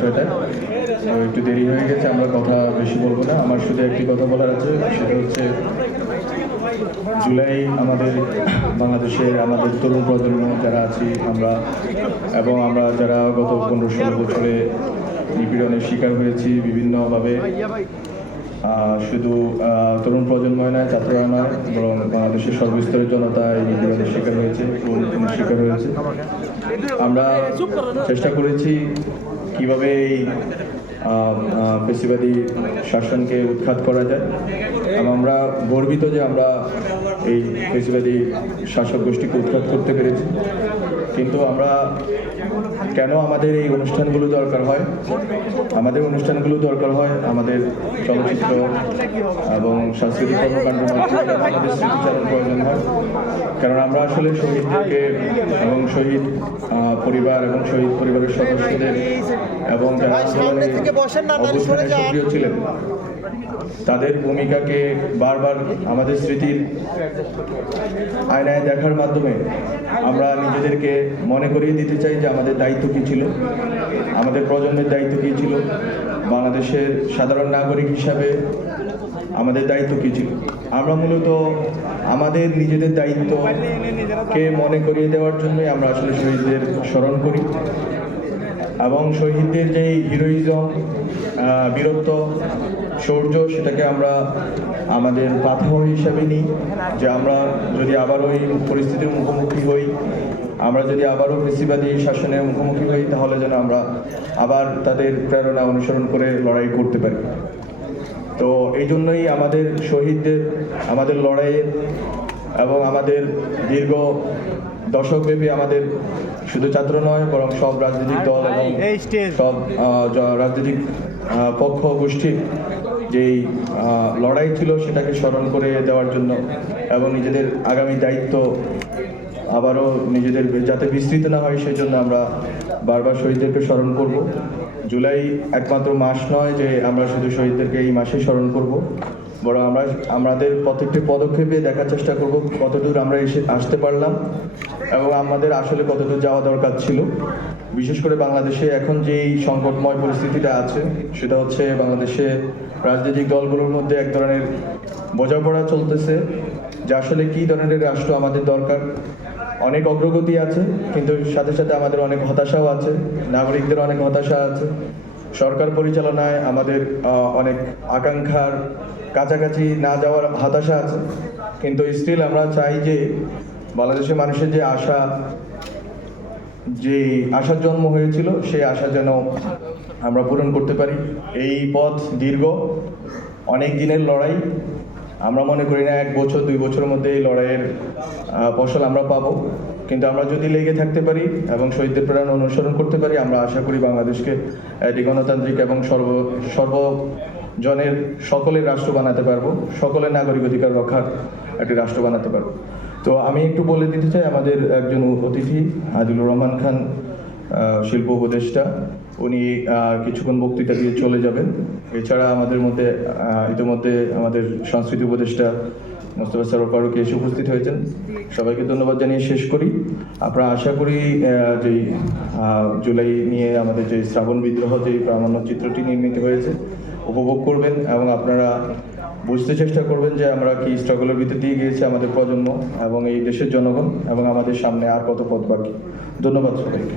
ছয়টায় তো একটু দেরি হয়ে গেছে, আমরা কথা বেশি বলব না। আমার শুধু একটি কথা বলার আছে, সেটা হচ্ছে জুলাই আমাদের বাংলাদেশের আমাদের তরুণ প্রজন্ম যারা আছি আমরা, এবং আমরা যারা গত পনেরো ষোলো বছরে নিপীড়নের শিকার হয়েছি বিভিন্নভাবে শুধু তরুণ প্রজন্মই নয়, ছাত্ররা নয়, বরং বাংলাদেশের সর্বস্তরের জনতা এই নিপীড়নের শিকার হয়েছে শিকার হয়েছে। আমরা চেষ্টা করেছি কীভাবে এই পেশিবাদী শাসনকে উৎখাত করা যায়? এবং আমরা গর্বিত যে আমরা এই পেশিবাদী শাসক গোষ্ঠীকে উৎখাত করতে পেরেছি। কিন্তু আমরা কেন আমাদের এই অনুষ্ঠানগুলো দরকার হয়? আমাদের অনুষ্ঠানগুলো দরকার হয় আমাদের চলচ্চিত্র এবং সাংস্কৃতিক কর্মকাণ্ড আমাদের স্মৃতিচারণ প্রয়োজন হয়। কারণ আমরা আসলে শহীদদেরকে এবং শহীদ পরিবার এবং শহীদ পরিবারের সদস্যদের এবং যারা আন্দোলনে সক্রিয় ছিলেন তাদের ভূমিকাকে বারবার আমাদের স্মৃতির আয়নায় দেখার মাধ্যমে আমরা নিজেদেরকে মনে করিয়ে দিতে চাই যে আমাদের দায়িত্ব কী ছিল, আমাদের প্রজন্মের দায়িত্ব কী ছিল, বাংলাদেশের সাধারণ নাগরিক হিসাবে আমাদের দায়িত্ব কী ছিল। আমরা মূলত আমাদের নিজেদের দায়িত্বকে মনে করিয়ে দেওয়ার জন্যই আমরা আসলে শহীদদের স্মরণ করি। এবং শহীদদের যে হিরোইজম বীরত্ব শৌর্য সেটাকে আমরা আমাদের পাথর হিসাবে নিই। যে আমরা যদি আবার ওই পরিস্থিতির মুখোমুখি হই, আমরা যদি আবারও বেশিবাদী শাসনের মুখোমুখি হই, তাহলে যেন আমরা আবার তাদের প্রেরণা অনুসরণ করে লড়াই করতে পারি। তো এই জন্যই আমাদের শহীদদের, আমাদের লড়াইয়ের এবং আমাদের দীর্ঘ দশকব্যাপী আমাদের শুধু ছাত্র নয় বরং সব রাজনৈতিক দল এবং সব রাজনৈতিক পক্ষ গোষ্ঠীর যেই লড়াই ছিল সেটাকে স্মরণ করে দেওয়ার জন্য এবং নিজেদের আগামী দায়িত্ব আবারও নিজেদের যাতে বিস্তৃত না হয় সেই জন্য আমরা বারবার শহীদদেরকে স্মরণ করব। জুলাই একমাত্র মাস নয় যে আমরা শুধু শহীদদেরকে এই মাসে স্মরণ করব। বরং আমরা আমাদের প্রত্যেকটি পদক্ষেপে দেখার চেষ্টা করব কতদূর আমরা এসে আসতে পারলাম এবং আমাদের আসলে কতদূর যাওয়া দরকার ছিল। বিশেষ করে বাংলাদেশে এখন যেই সংকটময় পরিস্থিতিটা আছে, সেটা হচ্ছে বাংলাদেশে রাজনৈতিক দলগুলোর মধ্যে এক ধরনের বোঝাপড়া চলতেছে, যে আসলে কী ধরনের রাষ্ট্র আমাদের দরকার। অনেক অগ্রগতি আছে, কিন্তু সাথে সাথে আমাদের অনেক হতাশাও আছে, নাগরিকদের অনেক হতাশা আছে। সরকার পরিচালনায় আমাদের অনেক আকাঙ্ক্ষার কাছাকাছি না যাওয়ার হতাশা আছে। কিন্তু স্টিল আমরা চাই যে বাংলাদেশের মানুষের যে আশা, যে আশার জন্ম হয়েছিল, সেই আশা যেন আমরা পূরণ করতে পারি। এই পথ দীর্ঘ, অনেক দিনের লড়াই। আমরা মনে করি না এক বছর, দুই বছরের মধ্যে এই লড়াইয়ের ফসল আমরা পাবো। কিন্তু আমরা যদি লেগে থাকতে পারি এবং শহীদদের প্রেরণা অনুসরণ করতে পারি, আমরা আশা করি বাংলাদেশকে একটি গণতান্ত্রিক এবং সর্ব সর্ব সর্বজনের সকলের রাষ্ট্র বানাতে পারব, সকলের নাগরিক অধিকার রক্ষার একটি রাষ্ট্র বানাতে পারব। তো আমি একটু বলে দিতে চাই, আমাদের একজন অতিথি, আদিলুর রহমান খান শিল্প উপদেষ্টা, উনি কিছুক্ষণ বক্তৃতা দিয়ে চলে যাবেন। এছাড়া আমাদের মধ্যে ইতিমধ্যে আমাদের সংস্কৃতি উপদেষ্টা মোস্তফা সরোর ফারুক এসে উপস্থিত হয়েছেন। সবাইকে ধন্যবাদ জানিয়ে শেষ করি। আমরা আশা করি যে জুলাই নিয়ে আমাদের যে শ্রাবণ বিদ্রোহ যে প্রামাণ্য চিত্রটি নির্মিত হয়েছে উপভোগ করবেন এবং আপনারা বুঝতে চেষ্টা করবেন যে আমরা কি স্ট্রাগলের ভিতর দিয়ে গিয়েছি আমাদের প্রজন্ম এবং এই দেশের জনগণ এবং আমাদের সামনে আর কত পথ বাকি। ধন্যবাদ সবাইকে